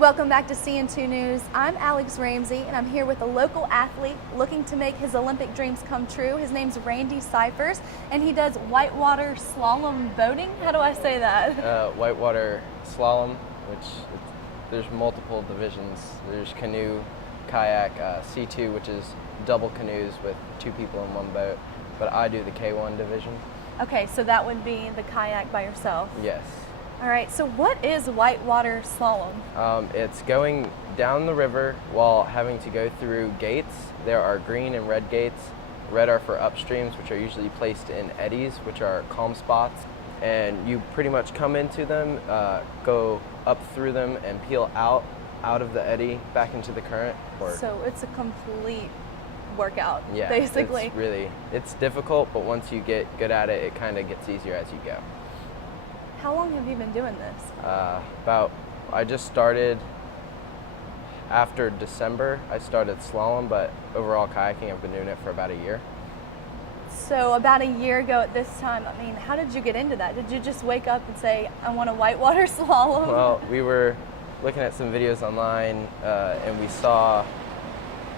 Welcome back to CN2 News. I'm Alex Ramsey, and I'm here with a local athlete looking to make his Olympic dreams come true. His name's Randy Cyphers, and he does whitewater slalom boating. How do I say that? Whitewater slalom, there's multiple divisions. There's canoe, kayak, C2, which is double canoes with two people in one boat, but I do the K1 division. Okay, so that would be the kayak by yourself. Yes. All right, so what is whitewater slalom? It's going down the river while having to go through gates. There are green and red gates. Red are for upstreams, which are usually placed in eddies, which are calm spots. And you pretty much come into them, go up through them, and peel out of the eddy back into the current. So it's a complete workout, yeah, basically. It's difficult, but once you get good at it, it kind of gets easier as you go. How long have you been doing this? I just started after December. I started slalom, but overall kayaking, I've been doing it for about a year. So about a year ago at this time, I mean, how did you get into that? Did you just wake up and say, I want a whitewater slalom? Well, we were looking at some videos online, and we saw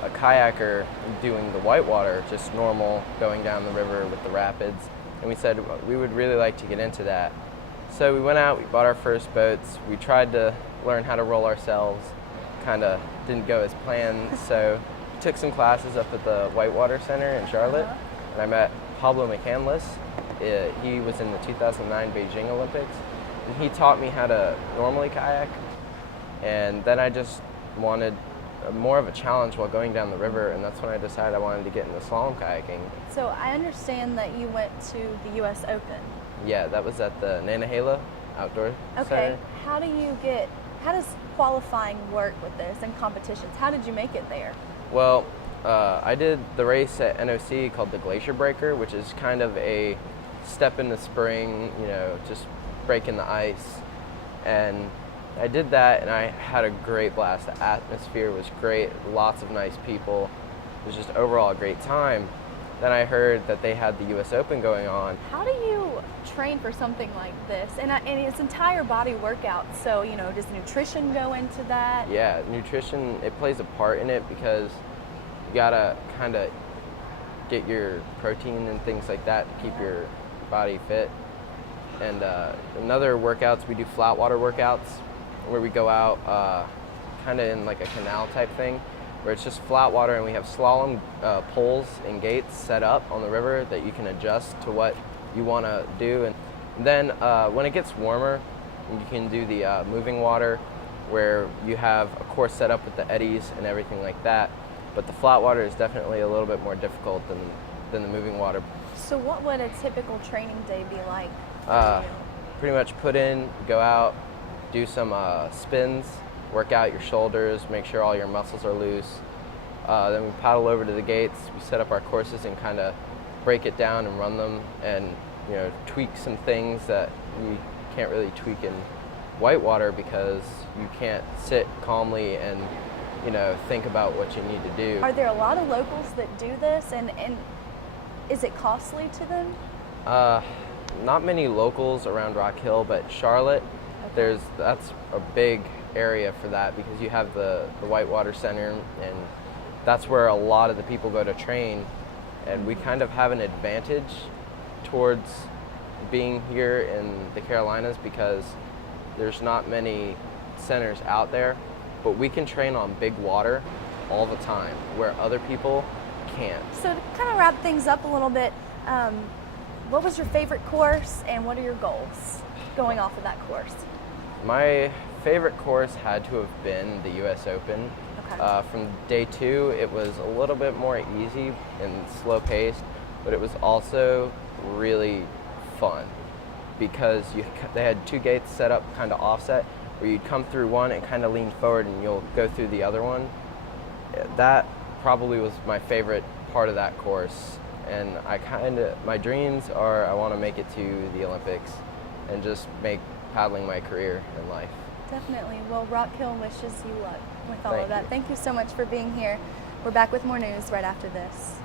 a kayaker doing the whitewater, just normal, going down the river with the rapids. And we said, we would really like to get into that. So we went out, we bought our first boats, we tried to learn how to roll ourselves, kind of didn't go as planned, so we took some classes up at the Whitewater Center in Charlotte, and I met Pablo McCandless. He was in the 2009 Beijing Olympics, and he taught me how to normally kayak, and then I just wanted more of a challenge while going down the river, and that's when I decided I wanted to get into slalom kayaking. So I understand that you went to the U.S. Open. Yeah, that was at the Nantahala Outdoor Okay, Center. How does qualifying work with this and competitions? How did you make it there? Well, I did the race at NOC called the Glacier Breaker, which is kind of a step in the spring, just breaking the ice. And I did that, and I had a great blast. The atmosphere was great, lots of nice people. It was just overall a great time. Then I heard that they had the U.S. Open going on. How do you train for something like this? And it's entire body workout, so, does nutrition go into that? Yeah, nutrition, it plays a part in it because you gotta kind of get your protein and things like that to keep your body fit. And in other workouts, we do flat water workouts where we go out kind of in like a canal type thing, where it's just flat water, and we have slalom poles and gates set up on the river that you can adjust to what you want to do. And then when it gets warmer, you can do the moving water, where you have a course set up with the eddies and everything like that. But the flat water is definitely a little bit more difficult than the moving water. So what would a typical training day be like? Pretty much put in, go out, do some spins, work out your shoulders, make sure all your muscles are loose. Then we paddle over to the gates, we set up our courses and kind of break it down and run them, and tweak some things that you can't really tweak in whitewater because you can't sit calmly and think about what you need to do. Are there a lot of locals that do this, and is it costly to them? Not many locals around Rock Hill, but Charlotte, that's a big area for that because you have the Whitewater Center, and that's where a lot of the people go to train, and we kind of have an advantage towards being here in the Carolinas because there's not many centers out there, but we can train on big water all the time where other people can't. So to kind of wrap things up a little bit, what was your favorite course and what are your goals going off of that course? My favorite course had to have been the U.S. Open. Okay. From day 2, it was a little bit more easy and slow paced, but it was also really fun because they had 2 gates set up kind of offset where you'd come through one and kind of lean forward and you'll go through the other one. That probably was my favorite part of that course, and my dreams are I want to make it to the Olympics and just make paddling my career in life. Definitely. Well, Rock Hill wishes you luck with all of that. You. Thank you so much for being here. We're back with more news right after this.